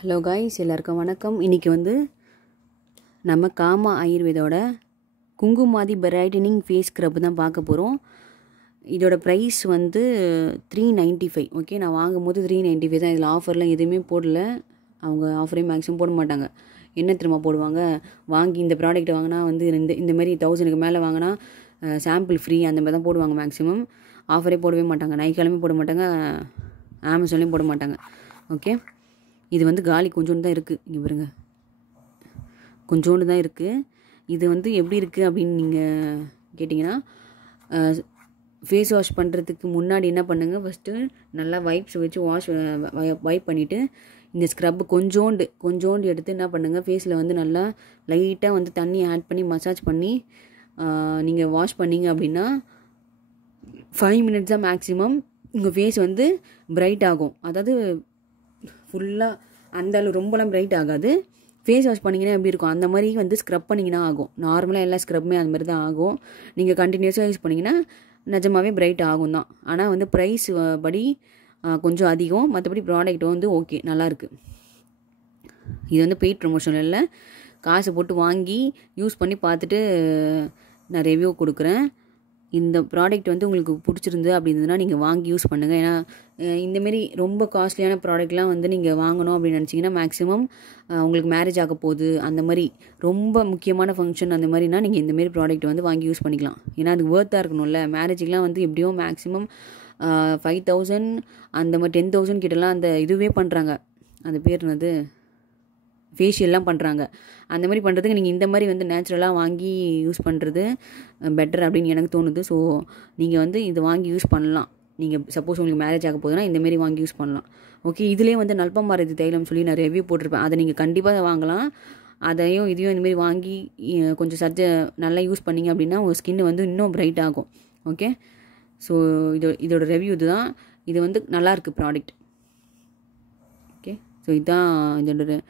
Hello guys, எல்லாருக்கும் வணக்கம். இன்றைக்கி வந்து நம்ம காமா ஆயுர்வேதோட குங்குமாதி பிரைட்டனிங் ஃபேஸ் ஸ்க்ரப் தான் பார்க்க போகிறோம். இதோட ப்ரைஸ் வந்து 395. ஓகே, நான் வாங்கும் போது 395 தான். இதில் ஆஃபர்லாம் எதுவுமே போடல. அவங்க ஆஃபரே மேக்ஸிமம் போட மாட்டாங்க. என்ன திரும்ப போடுவாங்க, வாங்கி இந்த ப்ராடக்ட் வாங்கினா வந்து இந்தமாரி 1000க்கு மேலே வாங்கினா சாம்பிள் ஃப்ரீ அந்த மாதிரி தான் போடுவாங்க. மேக்ஸிமம் ஆஃபரே போடவே மாட்டாங்க. நைக்காலுமே போட மாட்டாங்க, அமேசான்லேயும் போட மாட்டாங்க. ஓகே, இது வந்து காலி கொஞ்சோண்டு தான் இருக்குது. இங்கே பாருங்க, கொஞ்சோண்டு தான் இருக்குது. இது வந்து எப்படி இருக்குது அப்படின்னு நீங்கள் கேட்டிங்கன்னா, ஃபேஸ் வாஷ் பண்ணுறதுக்கு முன்னாடி என்ன பண்ணுங்கள், ஃபஸ்ட்டு நல்லா வைப்ஸ் வச்சு வைப் பண்ணிவிட்டு இந்த ஸ்க்ரப் கொஞ்சோண்டு எடுத்து என்ன பண்ணுங்கள், ஃபேஸில் வந்து நல்லா லைட்டாக வந்து தண்ணி ஆட் பண்ணி மசாஜ் பண்ணி நீங்கள் வாஷ் பண்ணிங்க அப்படின்னா 5 மினிட்ஸ் தான் மேக்ஸிமம் உங்கள் ஃபேஸ் வந்து பிரைட் ஆகும். அதாவது ஃபுல்லாக அந்தளவு ரொம்பலாம் பிரைட் ஆகாது. ஃபேஸ் வாஷ் பண்ணிங்கன்னா எப்படி இருக்கும் அந்த மாதிரி வந்து ஸ்க்ரப் பண்ணிங்கன்னா ஆகும். நார்மலாக எல்லா ஸ்க்ரப்புமே அந்த மாதிரி தான் ஆகும். நீங்கள் கண்டினியூஸாக யூஸ் பண்ணிங்கன்னா நிஜமாகவே பிரைட் ஆகும் தான். ஆனால் வந்து ப்ரைஸ் படி கொஞ்சம் அதிகம். மற்றபடி ப்ராடக்ட் வந்து ஓகே, நல்லாயிருக்கு. இது வந்து பெய்ட் ப்ரமோஷன் இல்லை, காசு போட்டு வாங்கி யூஸ் பண்ணி பார்த்துட்டு நான் ரிவ்யூ கொடுக்குறேன். இந்த ப்ராடக்ட் வந்து உங்களுக்கு பிடிச்சிருந்து அப்படின்றதுனா நீங்கள் வாங்கி யூஸ் பண்ணுங்கள். ஏன்னா இந்தமாரி ரொம்ப காஸ்ட்லியான ப்ராடக்ட்லாம் வந்து நீங்கள் வாங்கணும் அப்படின்னு நினச்சிங்கன்னா மேக்ஸிமம் உங்களுக்கு மேரேஜ் ஆக போகுது, அந்த மாதிரி ரொம்ப முக்கியமான ஃபங்க்ஷன் அந்த மாதிரினா நீங்கள் இந்தமாரி ப்ராடக்ட் வந்து வாங்கி யூஸ் பண்ணிக்கலாம். ஏன்னா அது ஒர்த்தாக இருக்கணும்ல. மேரேஜுக்கெலாம் வந்து எப்படியோ மேக்ஸிமம் 5000 அந்த மாதிரி 10,000 கிட்டலாம் அந்த இதுவே பண்ணுறாங்க. அந்த பேர் என்னது, ஃபேஷியல்லாம் பண்ணுறாங்க. அந்த மாதிரி பண்ணுறதுக்கு நீங்கள் இந்த மாதிரி வந்து நேச்சுரலாக வாங்கி யூஸ் பண்ணுறது பெட்டர் அப்படின்னு எனக்கு தோணுது. ஸோ நீங்கள் வந்து இதை வாங்கி யூஸ் பண்ணலாம். நீங்கள் சப்போஸ் உங்களுக்கு மேரேஜ் ஆக போகுதுன்னா இந்தமாரி வாங்கி யூஸ் பண்ணலாம். ஓகே, இதிலே வந்து நல்பமாரதி தைலம் சொல்லி நான் ரிவ்யூ போட்டிருப்பேன். அதை நீங்கள் கண்டிப்பாக வாங்கலாம். அதையும் இதையும் இந்தமாரி வாங்கி கொஞ்சம் நல்லா யூஸ் பண்ணிங்க அப்படின்னா உங்கள் ஸ்கின் வந்து இன்னும் பிரைட் ஆகும். ஓகே, ஸோ இதோட ரிவ்யூ இதுதான். இது வந்து நல்லாயிருக்கு ப்ராடக்ட். ஓகே, ஸோ இதுதான் இதோட